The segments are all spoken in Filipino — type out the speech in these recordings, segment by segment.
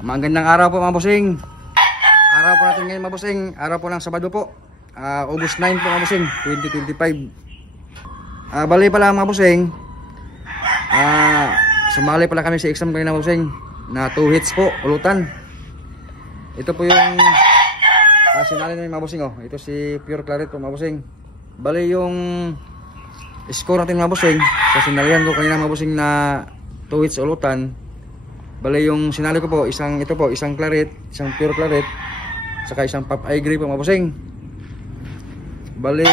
Magandang araw po mga bossing. Araw po natin ngayon mga bossing. Araw po ng Sabado po, August 9 po mga bossing, 2025. Bali pala mga bossing, sumali pala kami sa exam kanina mga bossing, na 2 hits po, ulutan. Ito po yung sinali namin mga bossing. Ito si Pure Claret po mga bossing. Bali yung score natin mga bossing, sa sinalihan ko kanina mga bossing na 2 hits ulutan. Bali yung sinali ko po, isang claret, isang pure claret, saka isang pop eye gray po mga bossing. Bali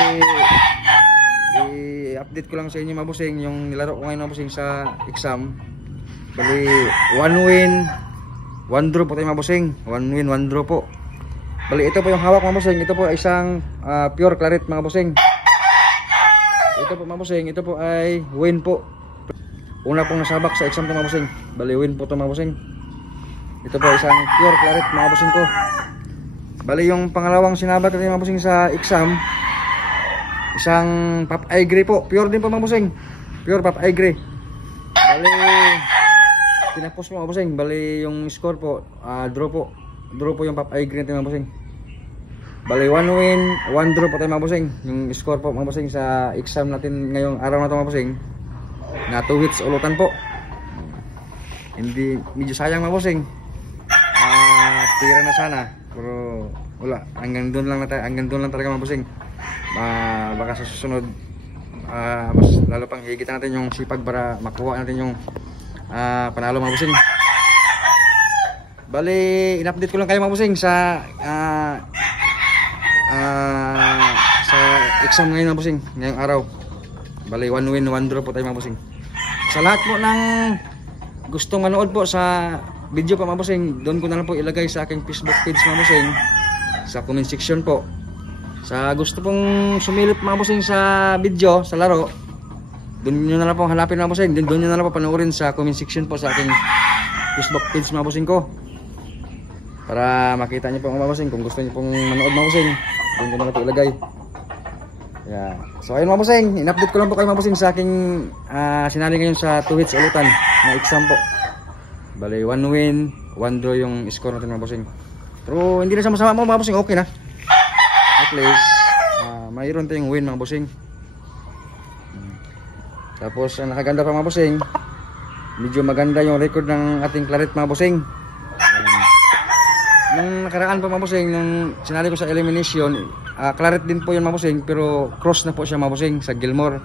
i-update ko lang sa inyo mga bossing yung nilaro ko ngayon mga bossing sa exam. Bali 1 win 1 draw po tayo mga bossing, 1 win 1 draw po. Bali ito po yung hawak mga bossing, ito po ay isang pure claret mga bossing. Ito po mga bossing, ito po ay win po. Una pong nasabak sa exam to mga bossing. Bali win po to mga bossing. Ito po isang pure claret mga bossing ko. Bali yung pangalawang sinabak natin mga bossing sa exam, isang pop eye gray po. Pure din po mga bossing, pure pop eye gray. Bali tinapos po mga bossing. Bali yung score po, draw po. Draw po yung pop eye gray natin mga bossing. Bali 1 win 1 draw po tayo mga bossing. Yung score po mga bossing sa exam natin ngayong araw na to mga bossing, na 2 hits ulutan po. Hindi, medyo sayang mga bossing. Tira na sana, pero wala, hanggang doon lang talaga mga bossing. Baka sa susunod mas lalo pang higitan natin yung sipag para makuha natin yung panalo mga bossing. Bali in-update ko lang kayo mga bossing sa exam ngayon mga bossing, ngayong araw. Bali 1 win 1 draw po tayo mga bossing. Sa lahat po ng gustong manood po sa video po mga bossing, doon ko na lang po ilagay sa aking Facebook page mga bossing, sa comment section po. Sa gusto pong sumilip mga bossing sa video, sa laro, doon nyo na lang po hanapin mga bossing. Doon nyo na lang po panoorin sa comment section po sa aking Facebook page mga bossing ko, para makita nyo po mga bossing kung gusto nyo pong manood mga bossing. Doon ko na lang po ilagay. Yeah. So ayun mga bossing, in-update ko lang po kayo mga bossing sa aking sinali ngayon sa 2 hits ulutan na exam po. Bali 1 win 1 draw yung score natin mga bossing. Pero hindi na sama-sama mga bossing, okay na. At least mayroon tayong win mga bossing. Tapos ang nakaganda pa mga bossing, medyo maganda yung record ng ating claret mga bossing. Nung nakaraan pa mga bossing, nung sinali ko sa elimination, claret din po yun mga bossing, pero cross na po siya mga bossing sa Gilmore.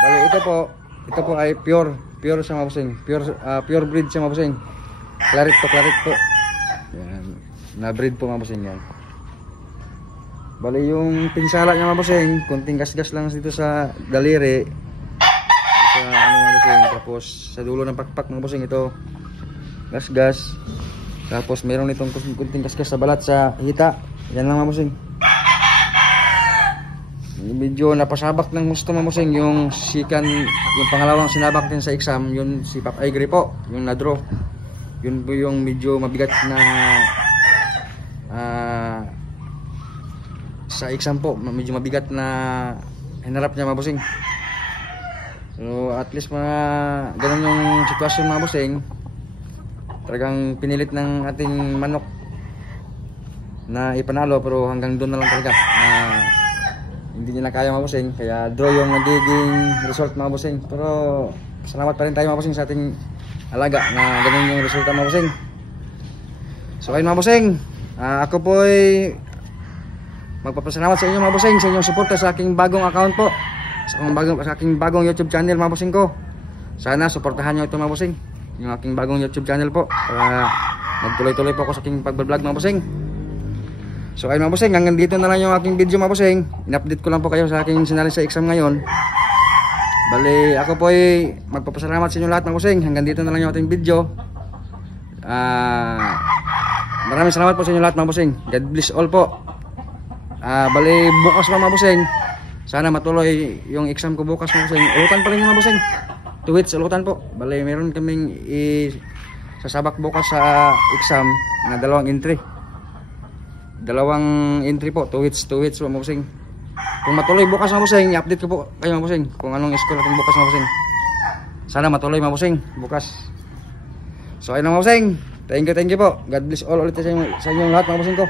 Bali ito po ay pure siya mga bossing, pure breed siya mga bossing. Claret po. Yan, na breed po mga bossing yan. Bali yung pinsala niya mga bossing, konting gasgas lang dito sa daliri, sa mga bossing. Tapos sa dulo ng pakpak mga bossing, ito gasgas. Tapos meron itong kunting kaskas sa balat sa hita. Yan lang mga bossing. Medyo napasabak ng gusto mga bossing yung yung pangalawang sinabak din sa exam, yun si Pop Eye Gray po, yung na-draw. Yun po yung medyo mabigat na sa exam po, medyo mabigat na hinarap niya mga bossing. So at least mga ganun yung sitwasyon mga bossing. Talagang pinilit ng ating manok na ipanalo, pero hanggang doon na lang talaga. Hindi niya na kaya mga bossing, kaya draw yung nagiging result mga bossing. Pero salamat pa rin tayo mga bossing sa ating alaga na ganun yung resulta mga bossing. So ayun mga bossing, ako po ay magpapasalamat sa inyo mga bossing sa inyong suporta sa aking bagong account po, sa aking bagong YouTube channel mga bossing ko. Sana suportahan nyo ito mga bossing, yung aking bagong YouTube channel po, para magtuloy-tuloy po ako sa aking pag-vlog mga bossing. So ayun mga bossing, hanggang dito na lang yung aking video mga bossing. In-update ko lang po kayo sa aking sinali sa exam ngayon. Bali ako po ay magpapasalamat sa inyo lahat mga bossing. Hanggang dito na lang yung ating video. Maraming salamat po sa inyo lahat mga bossing. God bless all po. Bali bukas pa mga bossing, sana matuloy yung exam ko bukas mga bossing. Ulutan pa rin yung mga bossing, 2 hits ulutan po. Bali meron kaming sasabak bukas sa exam na dalawang entry po, 2 hits po mga bossing. Kung matuloy bukas mga bossing, i-update ko po kayo mga bossing kung anong score natin bukas mga bossing. Sana matuloy mga bossing bukas. So ayun mga bossing, Thank you po. God bless all ulit sa inyong lahat mga bossing ko.